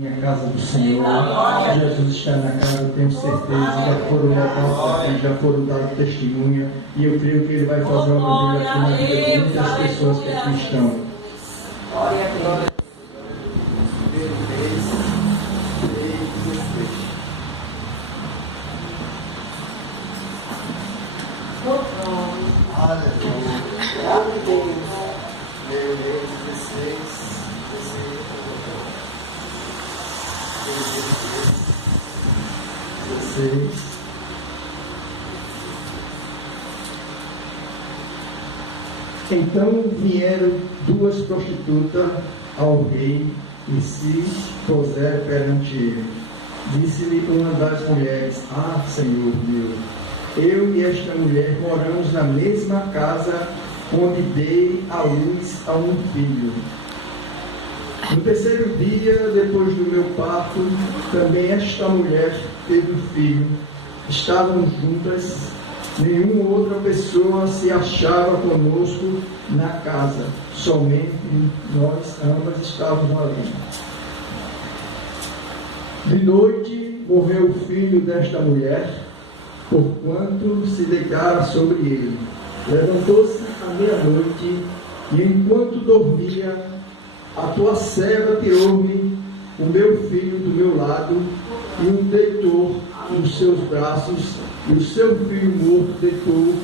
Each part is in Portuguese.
Minha casa do Senhor, Jesus está na casa, eu tenho certeza, já foram levados aqui, já foram dados testemunha, e eu creio que Ele vai fazer uma obra aqui na vida de muitas pessoas que aqui estão. Então vieram duas prostitutas ao rei e se puseram perante ele. Disse-lhe uma das mulheres: Ah, Senhor meu, eu e esta mulher moramos na mesma casa onde dei à luz a um filho. No terceiro dia, depois do meu parto, também esta mulher teve um filho. Estavam juntas, nenhuma outra pessoa se achava conosco na casa, somente nós ambas estávamos ali. De noite morreu o filho desta mulher, porquanto se deitara sobre ele. Levantou-se à meia-noite, e enquanto dormia, a tua serva tirou-me o meu filho do meu lado e o deitou nos seus braços, e o seu filho morto deitou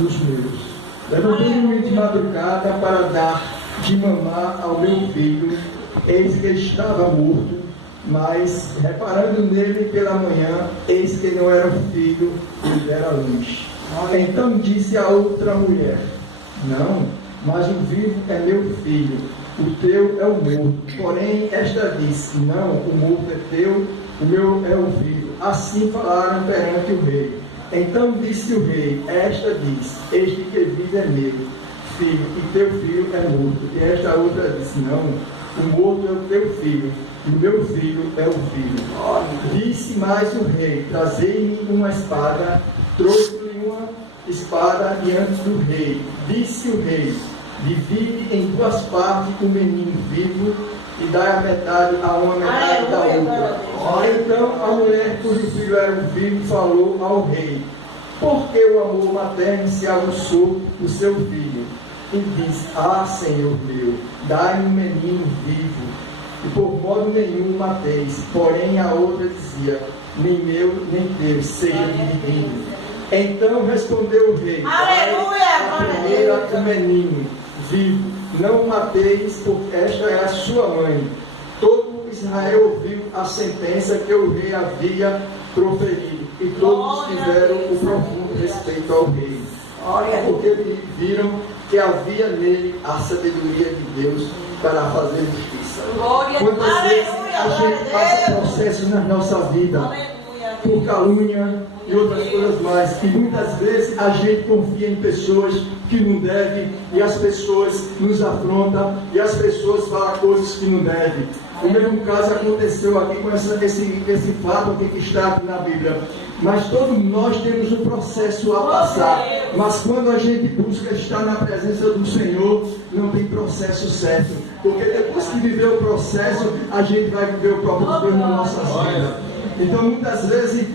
nos meus. Levantei-me de madrugada para dar de mamar ao meu filho, eis que estava morto, mas reparando nele pela manhã, eis que não era filho, ele dera luz. Então disse a outra mulher: Não, mas o vivo é meu filho, o teu é o morto. Porém esta disse: Não, o morto é teu, o meu é o vivo. Assim falaram perante o rei. Então disse o rei: Esta diz: Este que vive é meu filho, e teu filho é morto. E esta outra disse: Não, o morto é o teu filho, e o meu filho é o filho. Disse mais o rei: Trazei-me uma espada. Trouxe-lhe uma espada diante do rei. Disse o rei: Divide em duas partes o menino vivo e dá a metade a uma, metade da outra. Então a mulher cujo filho era um vivo falou ao rei: Por que o amor materno se aguçou do seu filho? E disse: Ah, Senhor meu, dai-me um menino vivo, e por modo nenhum o mateis. Porém a outra dizia: Nem meu, nem teu, seja divino. Então respondeu o rei: Aleluia! A primeira o menino vivo, não o mateis, porque esta é a sua mãe. Todo Israel ouviu a sentença que o rei havia proferido, e todos tiveram o profundo respeito ao rei, porque viram que havia nele a sabedoria de Deus para fazer justiça. Quantas vezes a gente passa processos na nossa vida por calúnia e outras coisas mais, e muitas vezes a gente confia em pessoas que não devem, e as pessoas nos afrontam, e as pessoas falam coisas que não devem. O mesmo caso aconteceu aqui com esse fato aqui que está aqui na Bíblia. Mas todos nós temos um processo a passar. Mas quando a gente busca estar na presença do Senhor, não tem processo certo. Porque depois que viver o processo, a gente vai viver o próprio Deus na nossa vida. Então muitas vezes,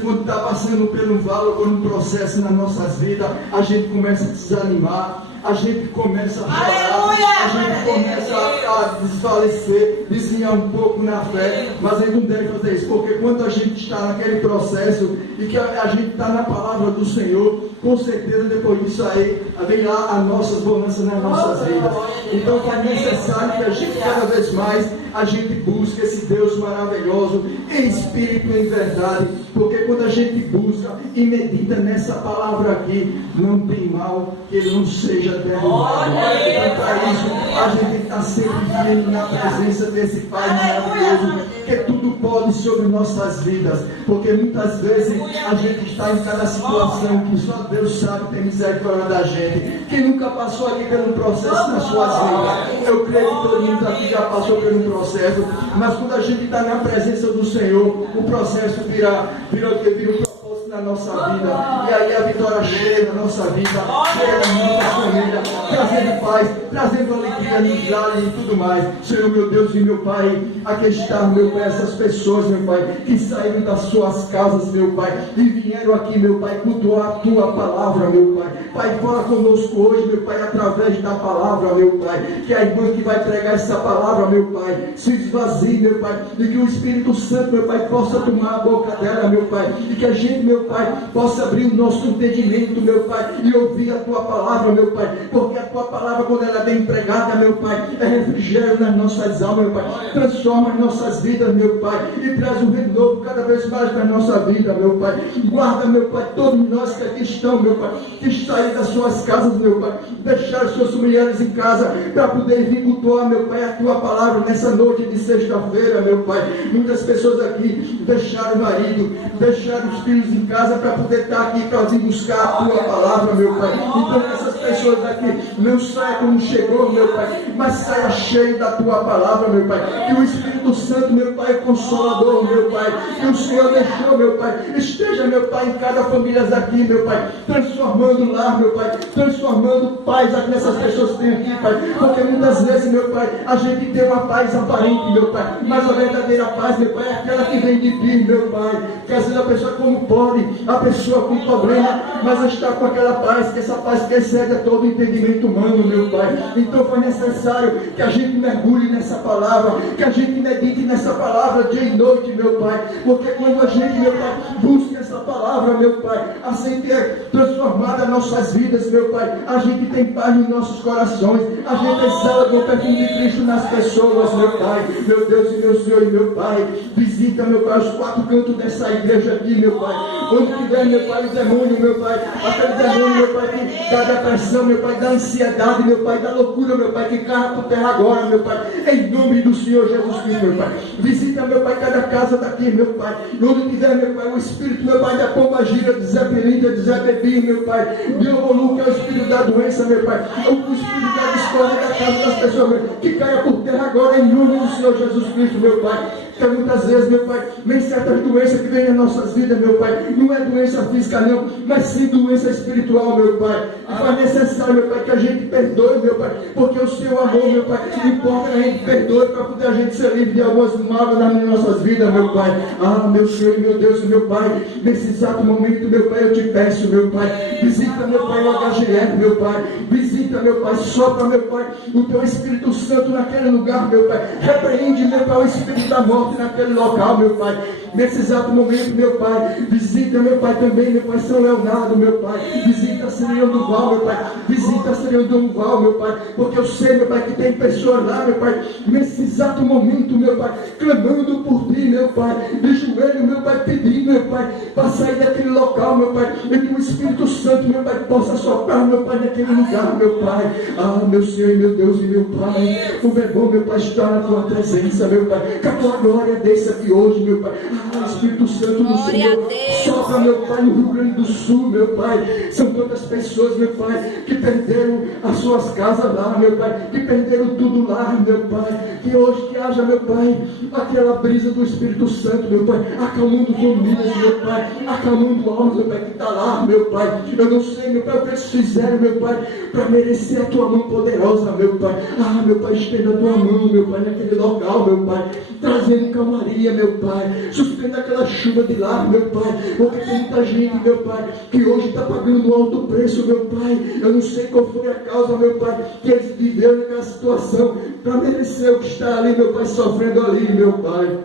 quando está passando pelo vale ou por um processo nas nossas vidas, a gente começa a desanimar, a gente começa a chorar, a gente começa a desfalecer, desviar um pouco na fé, mas a gente não deve fazer isso, porque quando a gente está naquele processo e que a gente está na palavra do Senhor, com certeza depois disso aí, vem lá as nossas bonanças nas nossas vidas. Então é necessário que a gente cada vez mais a gente busca esse Deus maravilhoso em espírito e em verdade, porque quando a gente busca e medita nessa palavra aqui, não tem mal que ele não seja derrubado. Então para isso a gente está sempre firme na presença desse Pai maravilhoso, que tudo pode sobre nossas vidas, porque muitas vezes a gente está em cada situação que só Deus sabe ter misericórdia da gente. Quem nunca passou aqui pelo processo nas suas vidas? Eu creio que todo mundo aqui já passou pelo processo, mas quando a gente está na presença do Senhor, o processo vira um propósito na na nossa vida. E aí a vitória chega na nossa vida, chega na nossa família, trazendo paz, trazendo alegria nos lares e tudo mais. Senhor, meu Deus e meu Pai, aqui está, meu Pai, essas pessoas, meu Pai, que saíram das suas casas, meu Pai, e vieram aqui, meu Pai, cultuar a tua palavra, meu Pai. Pai, fala conosco hoje, meu Pai, através da palavra, meu Pai, que a irmã que vai pregar essa palavra, meu Pai, se esvazie, meu Pai, e que o Espírito Santo, meu Pai, possa tomar a boca dela, meu Pai, e que a gente, meu Pai, possa abrir o nosso entendimento, meu Pai, e ouvir a tua palavra, meu Pai, porque a tua palavra, quando ela é bem pregada, meu Pai, é refrigério nas nossas almas, meu Pai, transforma as nossas vidas, meu Pai, e traz um renovo cada vez mais na nossa vida, meu Pai. Guarda, meu Pai, todos nós que aqui estão, meu Pai, que saem das suas casas, meu Pai, deixar suas mulheres em casa para poder vir cultuar, meu Pai, a tua palavra nessa noite de sexta-feira, meu Pai. Muitas pessoas aqui deixaram o marido, deixaram os filhos em casa para poder estar aqui para vir buscar a tua palavra, meu Pai. Então essas pessoas aqui não saiam como chegou, meu Pai, mas saia cheio da tua palavra, meu Pai. Que o Espírito Santo, meu Pai, consolador, meu Pai, que o Senhor deixou, meu Pai, esteja, meu Pai, em cada família aqui, meu Pai, transformando lá, meu Pai, transformando paz aqui nessas pessoas que têm aqui, Pai, porque muitas vezes, meu Pai, a gente tem uma paz aparente, meu Pai, mas a verdadeira paz, meu Pai, é aquela que vem de ti, meu Pai, que às vezes a pessoa como pode, a pessoa com problema, mas está com aquela paz, que essa paz que excede a todo entendimento humano, meu Pai. Então foi necessário que a gente mergulhe nessa palavra, que a gente medite nessa palavra dia e noite, meu Pai, porque quando a gente, meu Pai, busca essa palavra, meu Pai, assim que é transformada nossas vidas, meu Pai, a gente tem paz nos nossos corações, a gente exala com o perfume de Cristo nas pessoas, meu Pai, meu Deus e meu Senhor e meu Pai, visita, meu Pai, os quatro cantos dessa igreja aqui, meu Pai, onde tiver, meu Pai, o demônio, meu Pai, aquele demônio, meu Pai, que dá depressão, meu Pai, da ansiedade, meu Pai, da loucura, meu Pai, que cai por terra agora, meu Pai, em nome do Senhor Jesus Cristo, meu Pai, visita, meu Pai, cada casa daqui, meu Pai, onde tiver, meu Pai, o Espírito, meu Pai, da pomba gira, de Zé Pelinda, de Zé Bebi, meu Pai, meu volume, que é o Espírito da doença, meu Pai, o Espírito da discórdia da casa das pessoas, meu, que caia por terra agora, em nome do Senhor Jesus Cristo, meu Pai. Que muitas vezes, meu Pai, nem certas doenças que vêm nas nossas vidas, meu Pai, não é doença física não, mas sim doença espiritual, meu Pai. E faz necessário, meu Pai, que a gente perdoe, meu Pai, porque o seu amor, meu Pai, importa que a gente perdoe para poder a gente ser livre de algumas mágoas nas nossas vidas, meu Pai. Ah, meu Senhor, meu Deus, meu Pai, nesse exato momento, meu Pai, eu te peço, meu Pai, visita, meu Pai, o HGF, meu Pai, visita, meu Pai, sopra, meu Pai, o teu Espírito Santo naquele lugar, meu Pai, repreende, meu Pai, o Espírito da morte naquele local, meu Pai, nesse exato momento, meu Pai, visita, meu Pai, também, meu Pai, São Leonardo, meu Pai, visita Senhor do Val, meu Pai, visita Senhor do Val, meu Pai, porque eu sei, meu Pai, que tem pessoas lá, meu Pai, nesse exato momento, meu Pai, clamando por ti, meu Pai, de joelho, meu Pai, pedindo, meu Pai, para sair daquele local, meu Pai, e que o Espírito Santo, meu Pai, possa soprar, meu Pai, naquele lugar, meu Pai. Ah, meu Senhor, meu Deus e meu Pai, como é bom, meu Pai, estar na tua presença, meu Pai, que a tua glória desça aqui hoje, meu Pai. Ah, Espírito Santo do Senhor, sopra, meu Pai, no Rio Grande do Sul, meu Pai. São tantas pessoas, meu Pai, que perderam as suas casas lá, meu Pai, que perderam tudo lá, meu Pai. Que hoje que haja, meu Pai, aquela brisa do Espírito Santo, meu Pai, acalmando famílias, meu Pai, acalmando almas, meu Pai, que está lá, meu Pai. Eu não sei, meu Pai, o que eles fizeram, meu Pai, para merecer a tua mão poderosa, meu Pai. Ah, meu Pai, estenda a tua mão, meu Pai, naquele local, meu Pai, trazendo calmaria, meu Pai, suspenda aquela chuva de lá, meu Pai, porque tem muita gente, meu Pai, que hoje está pagando um alto preço, meu Pai. Eu não sei qual foi a causa, meu Pai, que eles viveram naquela situação para merecer o que está ali, meu Pai, sofrendo ali, meu Pai.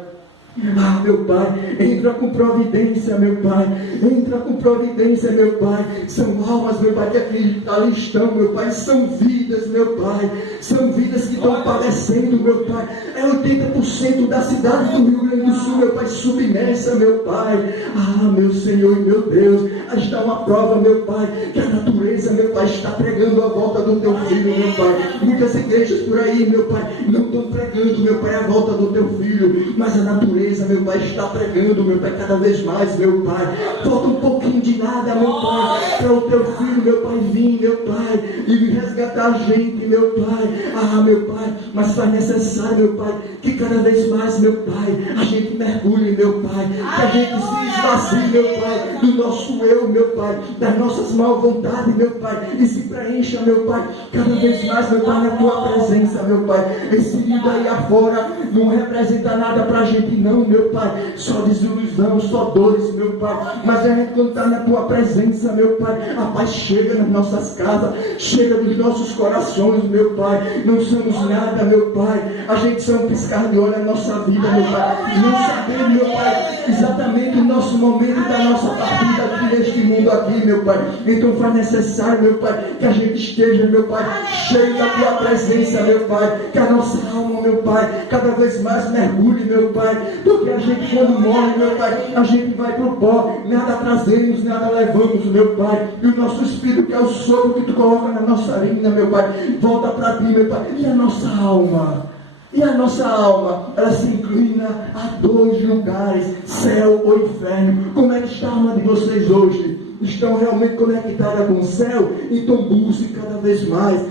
Ah, meu Pai, entra com providência, meu Pai, entra com providência, meu Pai. São almas, meu Pai, que aqui ali estão, meu Pai, são vidas, meu Pai, são vidas que estão padecendo, meu Pai. É 80% da cidade do Rio Grande do Sul, meu Pai, submersa, meu Pai. Ah, meu Senhor e meu Deus, aí está uma prova, meu Pai, que a natureza, meu Pai, está pregando a volta do teu filho, meu Pai. Muitas igrejas por aí, meu Pai, não estão pregando, meu Pai, a volta do teu filho, mas a natureza, meu Pai, está pregando, meu Pai, cada vez mais, meu Pai. Falta um pouquinho de nada, meu Pai, para o teu filho, meu Pai, vir, meu Pai, e resgatar a gente, meu Pai. Ah, meu Pai, mas faz necessário, meu Pai, que cada vez mais, meu Pai, a gente mergulhe, meu Pai, que a gente se esvazie, meu Pai, do nosso eu, meu Pai, das nossas mal vontades, meu Pai, e se preencha, meu Pai, cada vez mais, meu Pai, na tua presença, meu Pai. Esse mundo aí afora não representa nada pra gente, não, meu Pai, só desilusão, só dores, meu Pai, mas a gente quando está na tua presença, meu Pai, a paz chega nas nossas casas, chega nos nossos corações, meu Pai. Não somos nada, meu Pai, a gente só um piscar de olho na nossa vida, meu Pai, não sabemos, meu Pai, exatamente o nosso momento da nossa partida aqui neste mundo aqui, meu Pai. Então faz necessário, meu Pai, que a gente esteja, meu Pai, cheio da tua presença, meu Pai, que a nossa alma, meu Pai, cada vez mais mergulhe, meu Pai, porque a gente quando morre, meu Pai, a gente vai pro pó, nada trazemos, nada levamos, meu Pai, e o nosso espírito, que é o sopro que tu coloca na nossa narina, meu Pai, volta para ti, meu Pai, e a nossa alma? E a nossa alma, ela se inclina a dois lugares, céu ou inferno. Como é que está a alma de vocês hoje? Estão realmente conectadas com o céu? Então busque cada vez mais,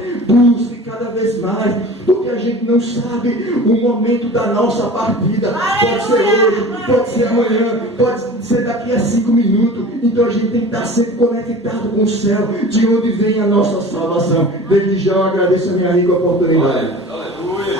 porque a gente não sabe o momento da nossa partida. Pode ser hoje, pode ser amanhã, pode ser daqui a 5 minutos. Então a gente tem que estar sempre conectado com o céu, de onde vem a nossa salvação. Desde já eu agradeço a minha rica oportunidade. Aleluia.